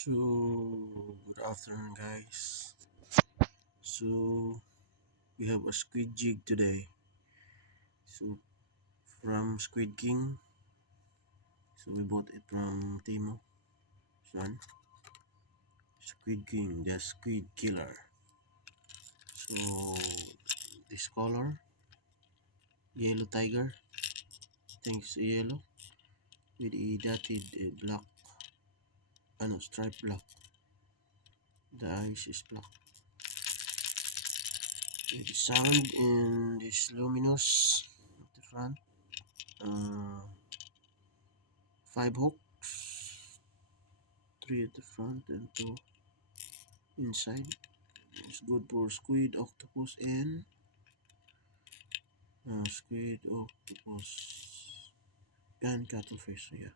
So, good afternoon, guys. So, we have a squid jig today. So, from Squid King. So, we bought it from Timo. Son. Squid King, the squid killer. So, this color, yellow tiger. I think it's yellow with a dotted black, striped black. The eyes is black. The sound in this luminous at the front. 5 hooks, 3 at the front and 2 inside. It's good for squid, octopus, and cuttlefish. So yeah.